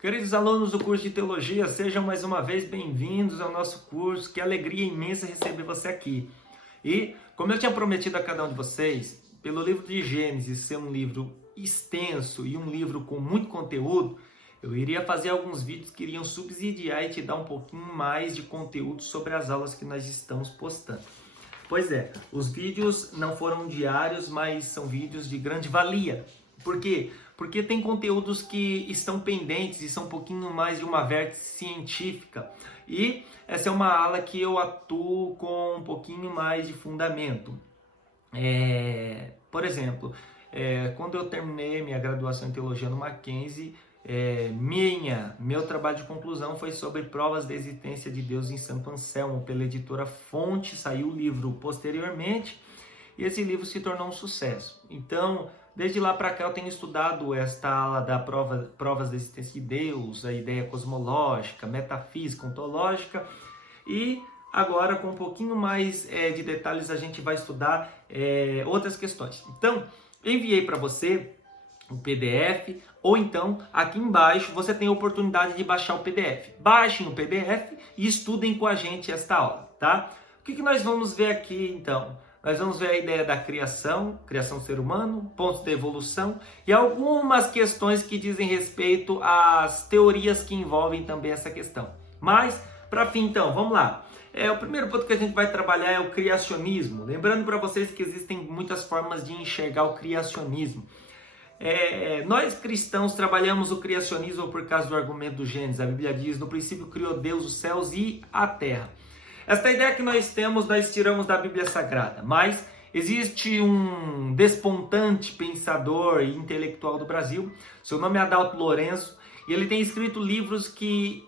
Queridos alunos do curso de Teologia, sejam mais uma vez bem-vindos ao nosso curso. Que alegria imensa receber você aqui. E, como eu tinha prometido a cada um de vocês, pelo livro de Gênesis ser um livro extenso e um livro com muito conteúdo, eu iria fazer alguns vídeos que iriam subsidiar e te dar um pouquinho mais de conteúdo sobre as aulas que nós estamos postando. Pois é, os vídeos não foram diários, mas são vídeos de grande valia. Por quê? Porque tem conteúdos que estão pendentes e são um pouquinho mais de uma vértice científica. E essa é uma aula que eu atuo com um pouquinho mais de fundamento. Por exemplo, quando eu terminei minha graduação em Teologia no Mackenzie, meu trabalho de conclusão foi sobre provas da existência de Deus em Santo Anselmo, pela editora Fonte. Saiu o livro posteriormente e esse livro se tornou um sucesso. Então, desde lá para cá eu tenho estudado esta aula da provas da existência de Deus, a ideia cosmológica, metafísica, ontológica, e agora com um pouquinho mais de detalhes a gente vai estudar outras questões. Então, enviei para você o PDF, ou então aqui embaixo você tem a oportunidade de baixar o PDF. Baixem o PDF e estudem com a gente esta aula, tá? O que nós vamos ver aqui então? Nós vamos ver a ideia da criação do ser humano, pontos de evolução e algumas questões que dizem respeito às teorias que envolvem também essa questão. Mas, para fim então, vamos lá. O primeiro ponto que a gente vai trabalhar é o criacionismo. Lembrando para vocês que existem muitas formas de enxergar o criacionismo. Nós cristãos trabalhamos o criacionismo por causa do argumento do Gênesis. A Bíblia diz: no princípio criou Deus os céus e a terra. Esta ideia que nós temos, nós tiramos da Bíblia Sagrada, mas existe um despontante pensador e intelectual do Brasil, seu nome é Adalto Lourenço, e ele tem escrito livros que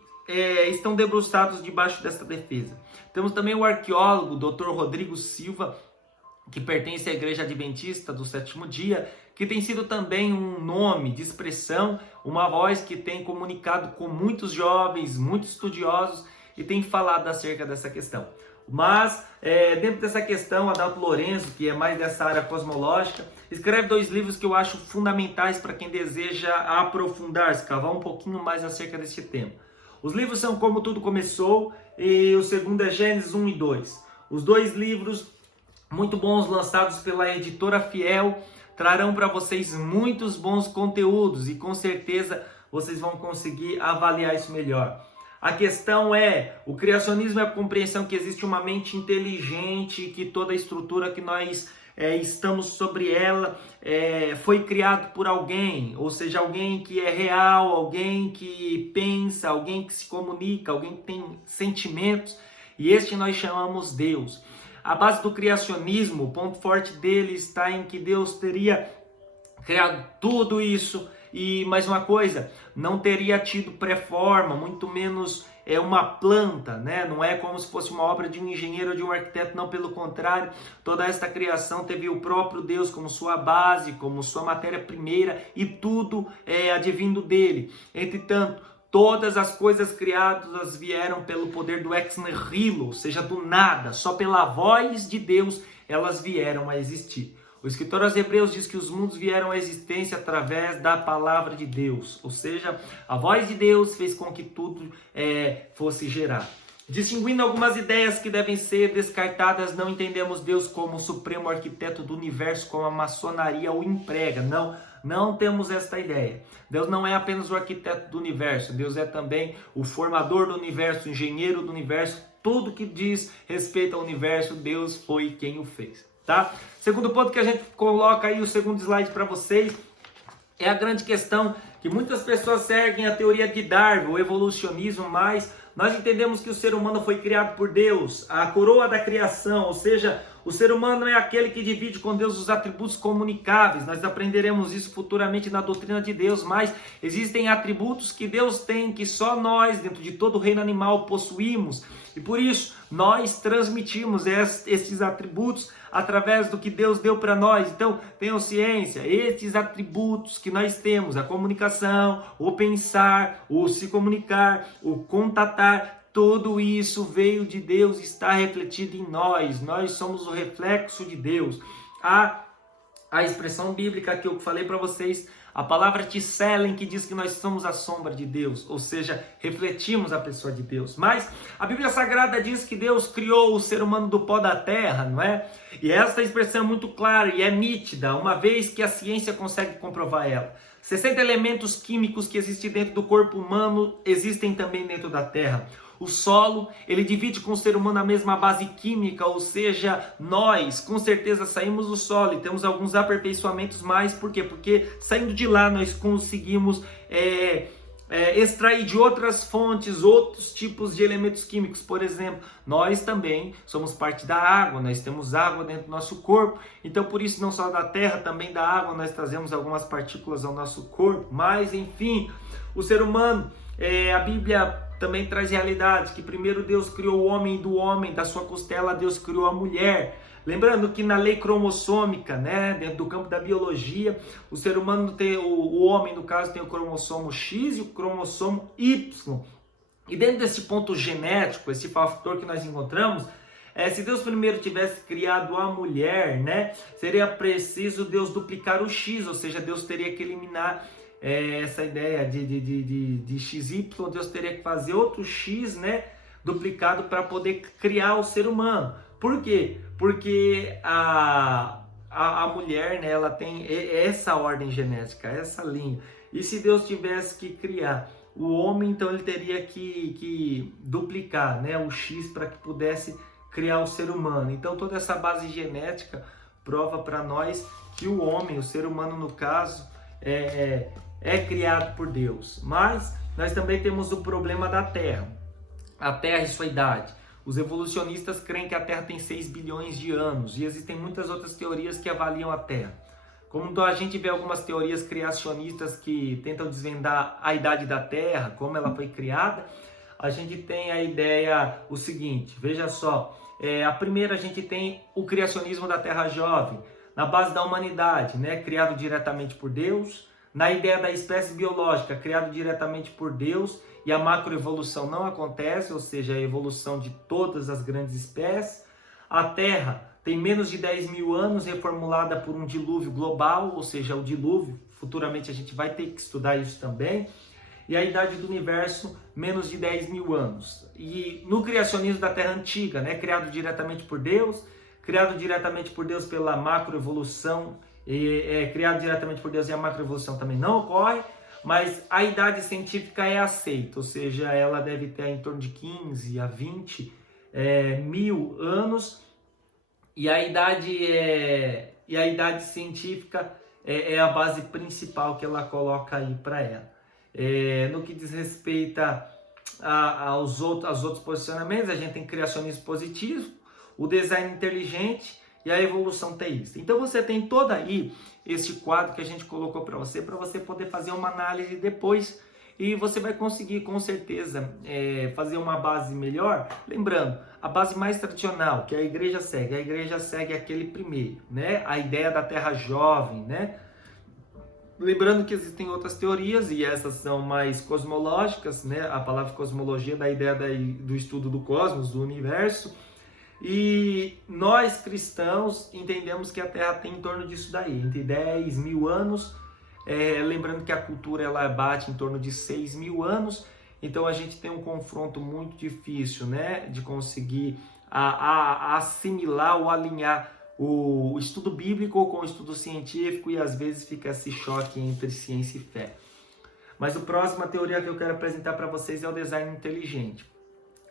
estão debruçados debaixo dessa defesa. Temos também o arqueólogo Dr. Rodrigo Silva, que pertence à Igreja Adventista do Sétimo Dia, que tem sido também um nome de expressão, uma voz que tem comunicado com muitos jovens, muitos estudiosos, e tem falado acerca dessa questão. Mas, dentro dessa questão, Adalto Lourenço, que é mais dessa área cosmológica, escreve 2 livros que eu acho fundamentais para quem deseja aprofundar, escavar um pouquinho mais acerca deste tema. Os livros são Como Tudo Começou e o segundo é Gênesis 1 e 2. Os 2 livros muito bons, lançados pela editora Fiel, trarão para vocês muitos bons conteúdos e com certeza vocês vão conseguir avaliar isso melhor. A questão o criacionismo é a compreensão que existe uma mente inteligente, que toda a estrutura que nós estamos sobre ela foi criado por alguém, ou seja, alguém que é real, alguém que pensa, alguém que se comunica, alguém que tem sentimentos, e este nós chamamos Deus. A base do criacionismo, o ponto forte dele está em que Deus teria criado tudo isso e, mais uma coisa, não teria tido pré-forma, muito menos uma planta, né? Não é como se fosse uma obra de um engenheiro ou de um arquiteto, não, pelo contrário, toda esta criação teve o próprio Deus como sua base, como sua matéria-primeira, e tudo advindo dele. Entretanto, todas as coisas criadas vieram pelo poder do ex nihilo, ou seja, do nada, só pela voz de Deus elas vieram a existir. O escritor aos Hebreus diz que os mundos vieram à existência através da palavra de Deus, ou seja, a voz de Deus fez com que tudo fosse gerado. Distinguindo algumas ideias que devem ser descartadas, não entendemos Deus como o supremo arquiteto do universo, como a maçonaria o emprega. Não temos esta ideia. Deus não é apenas o arquiteto do universo, Deus é também o formador do universo, o engenheiro do universo. Tudo que diz respeito ao universo, Deus foi quem o fez. Tá? Segundo ponto que a gente coloca aí, o segundo slide para vocês, é a grande questão que muitas pessoas seguem a teoria de Darwin, o evolucionismo, mas nós entendemos que o ser humano foi criado por Deus, a coroa da criação, ou seja, o ser humano é aquele que divide com Deus os atributos comunicáveis. Nós aprenderemos isso futuramente na doutrina de Deus, mas existem atributos que Deus tem que só nós, dentro de todo o reino animal, possuímos. E por isso, nós transmitimos esses atributos através do que Deus deu para nós. Então, tenham ciência, estes atributos que nós temos, a comunicação, o pensar, o se comunicar, o contatar, tudo isso veio de Deus, está refletido em nós. Nós somos o reflexo de Deus. A expressão bíblica que eu falei para vocês, A palavra Tselen, que diz que nós somos a sombra de Deus, ou seja, refletimos a pessoa de Deus. Mas a Bíblia Sagrada diz que Deus criou o ser humano do pó da terra, não é? E essa expressão é muito clara e é nítida, uma vez que a ciência consegue comprovar ela. 60 elementos químicos que existem dentro do corpo humano existem também dentro da terra. O solo, ele divide com o ser humano a mesma base química, ou seja, nós com certeza saímos do solo e temos alguns aperfeiçoamentos mais. Por quê? Porque saindo de lá nós conseguimos extrair de outras fontes outros tipos de elementos químicos. Por exemplo, nós também somos parte da água, nós temos água dentro do nosso corpo. Então por isso não só da terra, também da água nós trazemos algumas partículas ao nosso corpo. Mas enfim, o ser humano, a Bíblia também traz realidades, que primeiro Deus criou o homem, do homem, da sua costela Deus criou a mulher. Lembrando que na lei cromossômica, né, dentro do campo da biologia, o ser humano tem, o homem no caso tem o cromossomo X e o cromossomo Y. E dentro desse ponto genético, esse fator que nós encontramos, se Deus primeiro tivesse criado a mulher, né, seria preciso Deus duplicar o X, ou seja, Deus teria que eliminar essa ideia de XY, Deus teria que fazer outro X, né, duplicado para poder criar o ser humano. Por quê? Porque a mulher, né, ela tem essa ordem genética, essa linha. E se Deus tivesse que criar o homem, então ele teria que duplicar, né, o X para que pudesse criar o ser humano. Então toda essa base genética prova para nós que o homem, o ser humano no caso, é criado por Deus. Mas nós também temos o problema da Terra. A Terra e sua idade. Os evolucionistas creem que a Terra tem 6 bilhões de anos e existem muitas outras teorias que avaliam a Terra. Como a gente vê algumas teorias criacionistas que tentam desvendar a idade da Terra, como ela foi criada, a gente tem a ideia o seguinte, veja só, a primeira a gente tem o criacionismo da Terra jovem, na base da humanidade, né, criado diretamente por Deus. Na ideia da espécie biológica, criado diretamente por Deus, e a macroevolução não acontece, ou seja, a evolução de todas as grandes espécies. A Terra tem menos de 10 mil anos, reformulada por um dilúvio global, ou seja, o dilúvio, futuramente a gente vai ter que estudar isso também. E a idade do universo, menos de 10 mil anos. E no criacionismo da Terra antiga, né, criado diretamente por Deus pela macroevolução, criado diretamente por Deus e a macroevolução também não ocorre, mas a idade científica é aceita, ou seja, ela deve ter em torno de 15 a 20 mil anos, e a idade científica é a base principal que ela coloca aí para ela. No que diz respeito aos outros posicionamentos, a gente tem criacionismo positivo, o design inteligente e a evolução teísta. Então você tem todo aí esse quadro que a gente colocou para você poder fazer uma análise depois, e você vai conseguir com certeza fazer uma base melhor. Lembrando, a base mais tradicional que a igreja segue aquele primeiro, né? A ideia da Terra jovem, né? Lembrando que existem outras teorias, e essas são mais cosmológicas, né? A palavra cosmologia da ideia do estudo do cosmos, do universo. E nós cristãos entendemos que a Terra tem em torno disso daí, entre 10 mil anos, lembrando que a cultura ela bate em torno de 6 mil anos, então a gente tem um confronto muito difícil, né, de conseguir assimilar ou alinhar o estudo bíblico com o estudo científico, e às vezes fica esse choque entre ciência e fé. Mas a próxima teoria que eu quero apresentar para vocês é o design inteligente.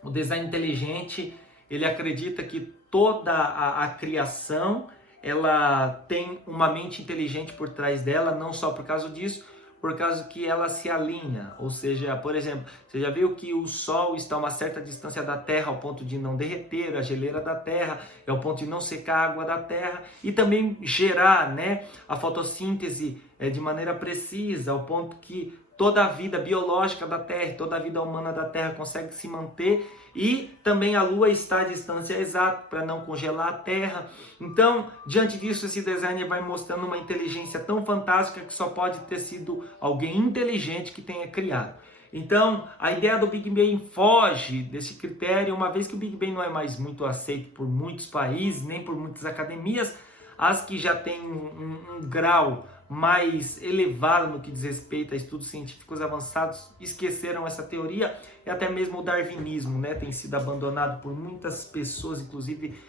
O design inteligente, ele acredita que toda a criação ela tem uma mente inteligente por trás dela, não só por causa disso, por causa que ela se alinha. Ou seja, por exemplo, você já viu que o Sol está a uma certa distância da Terra, ao ponto de não derreter a geleira da Terra, ao ponto de não secar a água da Terra, e também gerar, né, a fotossíntese de maneira precisa, ao ponto que toda a vida biológica da Terra, toda a vida humana da Terra consegue se manter, e também a Lua está à distância exata para não congelar a Terra. Então, diante disso, esse designer vai mostrando uma inteligência tão fantástica que só pode ter sido alguém inteligente que tenha criado. Então, a ideia do Big Bang foge desse critério, uma vez que o Big Bang não é mais muito aceito por muitos países, nem por muitas academias. As que já têm um grau mais elevada no que diz respeito a estudos científicos avançados esqueceram essa teoria, e até mesmo o darwinismo, né, tem sido abandonado por muitas pessoas, inclusive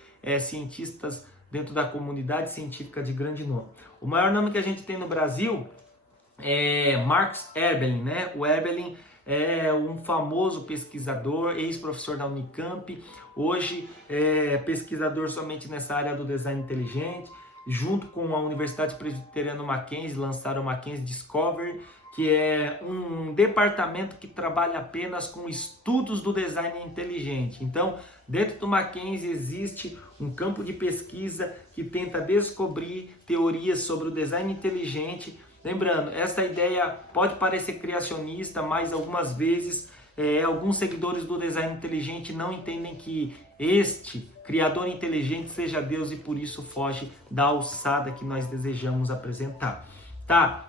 cientistas dentro da comunidade científica de grande nome. O maior nome que a gente tem no Brasil é Marx Eberlin, né? O Eberlin é um famoso pesquisador, ex-professor da Unicamp, hoje é pesquisador somente nessa área do design inteligente. Junto com a Universidade Presbiteriana Mackenzie, lançaram o Mackenzie Discovery, que é um departamento que trabalha apenas com estudos do design inteligente. Então, dentro do Mackenzie existe um campo de pesquisa que tenta descobrir teorias sobre o design inteligente. Lembrando, essa ideia pode parecer criacionista, mas algumas vezes alguns seguidores do design inteligente não entendem que este criador inteligente seja Deus e por isso foge da alçada que nós desejamos apresentar. Tá?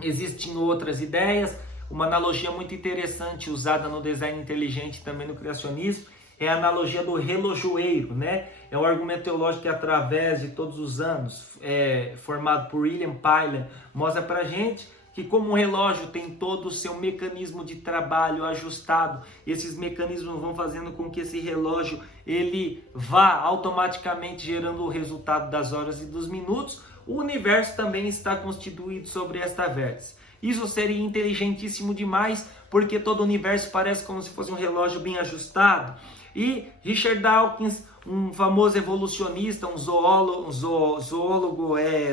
Existem outras ideias. Uma analogia muito interessante usada no design inteligente e também no criacionismo é a analogia do relojoeiro, né? É um argumento teológico que através de todos os anos, formado por William Pylan, mostra pra gente que como um relógio tem todo o seu mecanismo de trabalho ajustado, esses mecanismos vão fazendo com que esse relógio ele vá automaticamente gerando o resultado das horas e dos minutos. O universo também está constituído sobre esta vértice. Isso seria inteligentíssimo demais, porque todo o universo parece como se fosse um relógio bem ajustado. E Richard Dawkins, um famoso evolucionista, um zoólogo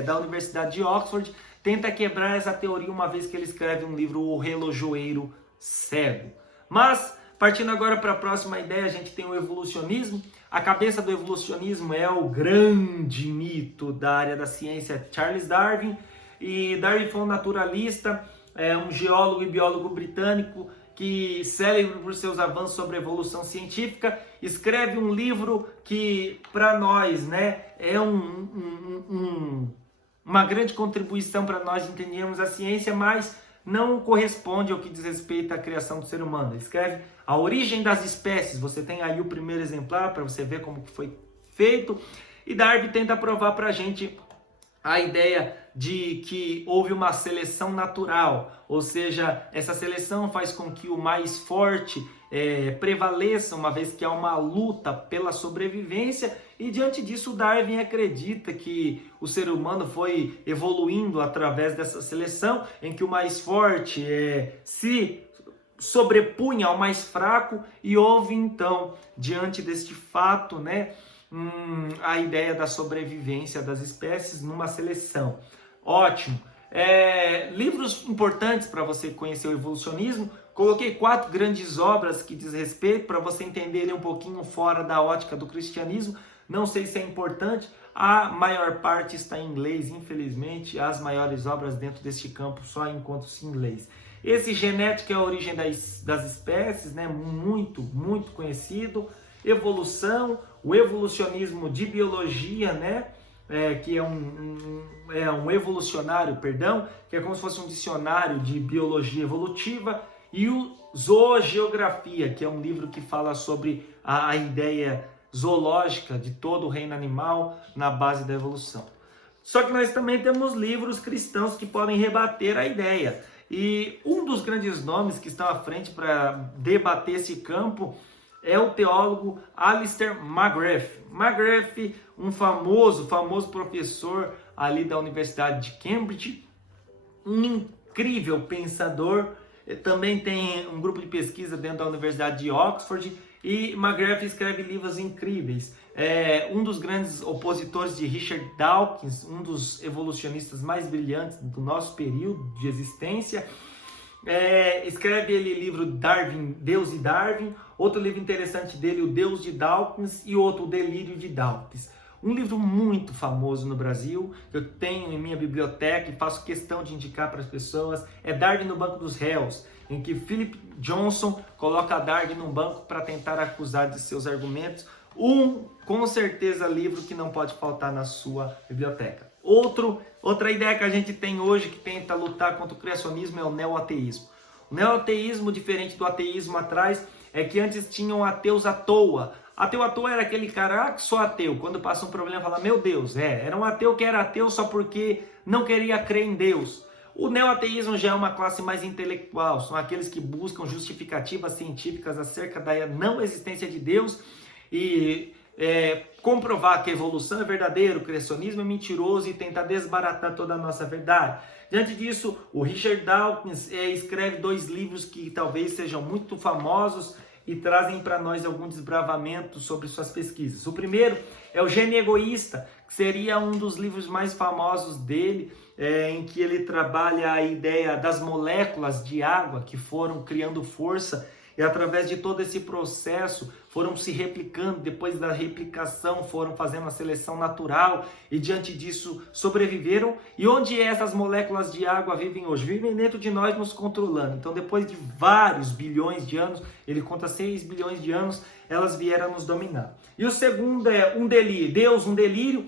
da Universidade de Oxford, tenta quebrar essa teoria uma vez que ele escreve um livro, O Relojoeiro Cego. Mas, partindo agora para a próxima ideia, a gente tem o evolucionismo. A cabeça do evolucionismo é o grande mito da área da ciência, Charles Darwin. E Darwin foi um naturalista, um geólogo e biólogo britânico que, célebre por seus avanços sobre a evolução científica, escreve um livro que, para nós, né, é uma grande contribuição para nós entendermos a ciência, mas não corresponde ao que diz respeito à criação do ser humano. Ele escreve A Origem das Espécies. Você tem aí o primeiro exemplar para você ver como que foi feito. E Darwin tenta provar para a gente a ideia de que houve uma seleção natural, ou seja, essa seleção faz com que o mais forte prevaleça, uma vez que há uma luta pela sobrevivência, e diante disso Darwin acredita que o ser humano foi evoluindo através dessa seleção, em que o mais forte se sobrepunha ao mais fraco, e houve então, diante deste fato, né, a ideia da sobrevivência das espécies numa seleção. Ótimo! Livros importantes para você conhecer o evolucionismo. Coloquei 4 grandes obras que diz respeito para você entender ele um pouquinho fora da ótica do cristianismo. Não sei se é importante, a maior parte está em inglês, infelizmente. As maiores obras dentro deste campo só encontram-se em inglês. Esse Genética é a Origem das Espécies, né? Muito conhecido. Evolução, o evolucionismo de biologia, né? Que é um evolucionário, que é como se fosse um dicionário de biologia evolutiva, e o Zoogeografia, que é um livro que fala sobre a ideia zoológica de todo o reino animal na base da evolução. Só que nós também temos livros cristãos que podem rebater a ideia. E um dos grandes nomes que estão à frente para debater esse campo é o teólogo Alistair McGrath. McGrath, um famoso professor ali da Universidade de Cambridge, um incrível pensador. Também tem um grupo de pesquisa dentro da Universidade de Oxford, e McGrath escreve livros incríveis. Um dos grandes opositores de Richard Dawkins, um dos evolucionistas mais brilhantes do nosso período de existência. Escreve ele livro Darwin, Deus e Darwin. Outro livro interessante dele, O Deus de Dawkins, e outro, O Delírio de Dawkins. Um livro muito famoso no Brasil, que eu tenho em minha biblioteca e faço questão de indicar para as pessoas, é Darwin no Banco dos Réus, em que Philip Johnson coloca Darwin num banco para tentar acusar de seus argumentos. Com certeza, livro que não pode faltar na sua biblioteca. Outra ideia que a gente tem hoje que tenta lutar contra o criacionismo é o neoateísmo. O neoateísmo, diferente do ateísmo atrás, é que antes tinham ateus à toa. Ateu à toa era aquele cara que só ateu, quando passa um problema fala, meu Deus, era um ateu que era ateu só porque não queria crer em Deus. O neoateísmo já é uma classe mais intelectual, são aqueles que buscam justificativas científicas acerca da não existência de Deus e comprovar que a evolução é verdadeira, o criacionismo é mentiroso e tentar desbaratar toda a nossa verdade. Diante disso, o Richard Dawkins escreve 2 livros que talvez sejam muito famosos e trazem para nós algum desbravamento sobre suas pesquisas. O primeiro é o Gênio Egoísta, que seria um dos livros mais famosos dele, em que ele trabalha a ideia das moléculas de água que foram criando força e através de todo esse processo foram se replicando, depois da replicação foram fazendo a seleção natural e diante disso sobreviveram. E onde essas moléculas de água vivem hoje? Vivem dentro de nós nos controlando. Então depois de vários bilhões de anos, ele conta 6 bilhões de anos, elas vieram nos dominar. E o segundo é um delírio, Deus, um delírio.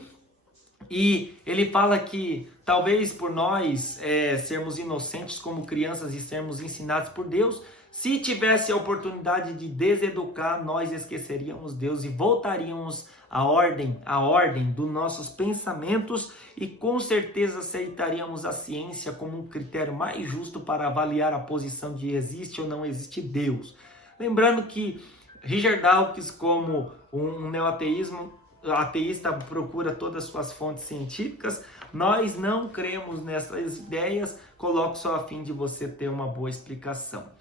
E ele fala que talvez por nós sermos inocentes como crianças e sermos ensinados por Deus, se tivesse a oportunidade de deseducar, nós esqueceríamos Deus e voltaríamos à ordem dos nossos pensamentos e com certeza aceitaríamos a ciência como um critério mais justo para avaliar a posição de existe ou não existe Deus. Lembrando que Richard Dawkins, como um ateísta, procura todas as suas fontes científicas. Nós não cremos nessas ideias, coloco só a fim de você ter uma boa explicação.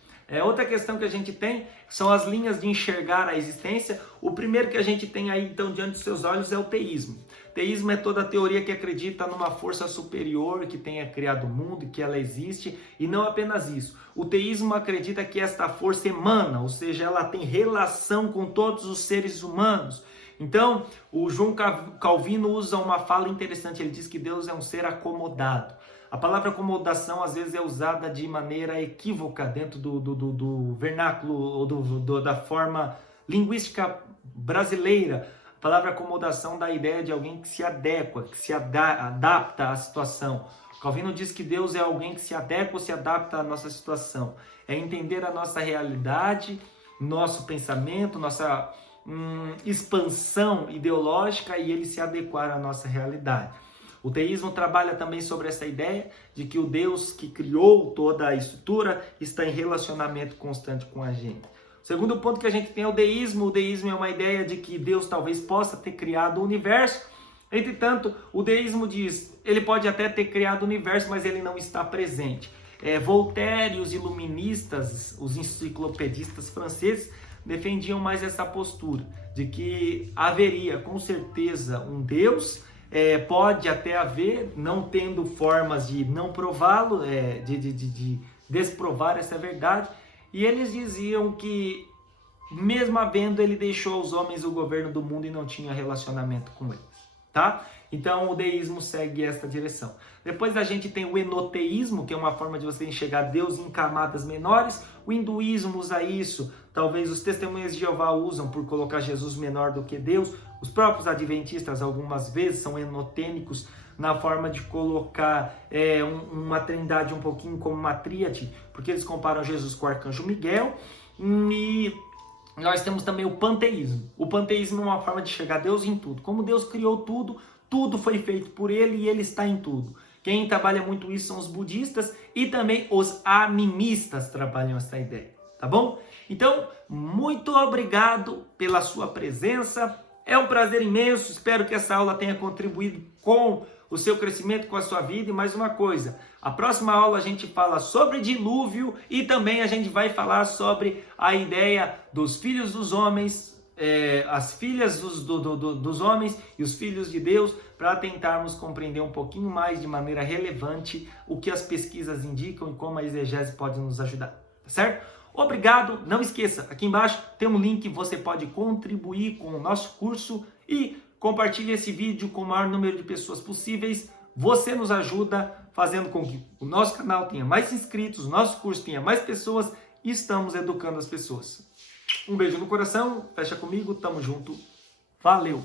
Outra questão que a gente tem são as linhas de enxergar a existência. O primeiro que a gente tem aí, então, diante dos seus olhos é o teísmo. Teísmo é toda a teoria que acredita numa força superior que tenha criado o mundo, que ela existe, e não apenas isso. O teísmo acredita que esta força emana, ou seja, ela tem relação com todos os seres humanos. Então, o João Calvino usa uma fala interessante, ele diz que Deus é um ser acomodado. A palavra acomodação às vezes é usada de maneira equívoca dentro do vernáculo ou da forma linguística brasileira. A palavra acomodação dá a ideia de alguém que se adequa, que se adapta à situação. Calvino diz que Deus é alguém que se adequa ou se adapta à nossa situação. É entender a nossa realidade, nosso pensamento, nossa expansão ideológica e ele se adequar à nossa realidade. O teísmo trabalha também sobre essa ideia de que o Deus que criou toda a estrutura está em relacionamento constante com a gente. O segundo ponto que a gente tem é o deísmo. O deísmo é uma ideia de que Deus talvez possa ter criado o universo. Entretanto, o deísmo diz, ele pode até ter criado o universo, mas ele não está presente. Voltaire e os iluministas, os enciclopedistas franceses, defendiam mais essa postura, de que haveria com certeza um Deus, pode até haver, não tendo formas de não prová-lo, de desprovar essa verdade, e eles diziam que mesmo havendo, ele deixou aos homens o governo do mundo e não tinha relacionamento com eles, tá? Então o deísmo segue esta direção. Depois a gente tem o enoteísmo, que é uma forma de você enxergar Deus em camadas menores. O hinduísmo usa isso, talvez os testemunhas de Jeová usam por colocar Jesus menor do que Deus. Os próprios adventistas algumas vezes são enotênicos na forma de colocar uma trindade um pouquinho como uma tríade, porque eles comparam Jesus com o arcanjo Miguel. E nós temos também o panteísmo. O panteísmo é uma forma de enxergar Deus em tudo. Como Deus criou tudo, tudo foi feito por ele e ele está em tudo. Quem trabalha muito isso são os budistas e também os animistas trabalham essa ideia, tá bom? Então, muito obrigado pela sua presença. É um prazer imenso, espero que essa aula tenha contribuído com o seu crescimento, com a sua vida. E mais uma coisa, a próxima aula a gente fala sobre dilúvio e também a gente vai falar sobre a ideia dos filhos dos homens, as filhas dos homens e os filhos de Deus, para tentarmos compreender um pouquinho mais de maneira relevante o que as pesquisas indicam e como a exegese pode nos ajudar, tá certo? Obrigado, não esqueça, aqui embaixo tem um link, você pode contribuir com o nosso curso e compartilhe esse vídeo com o maior número de pessoas possíveis. Você nos ajuda fazendo com que o nosso canal tenha mais inscritos, o nosso curso tenha mais pessoas e estamos educando as pessoas. Um beijo no coração, fecha comigo, tamo junto, valeu!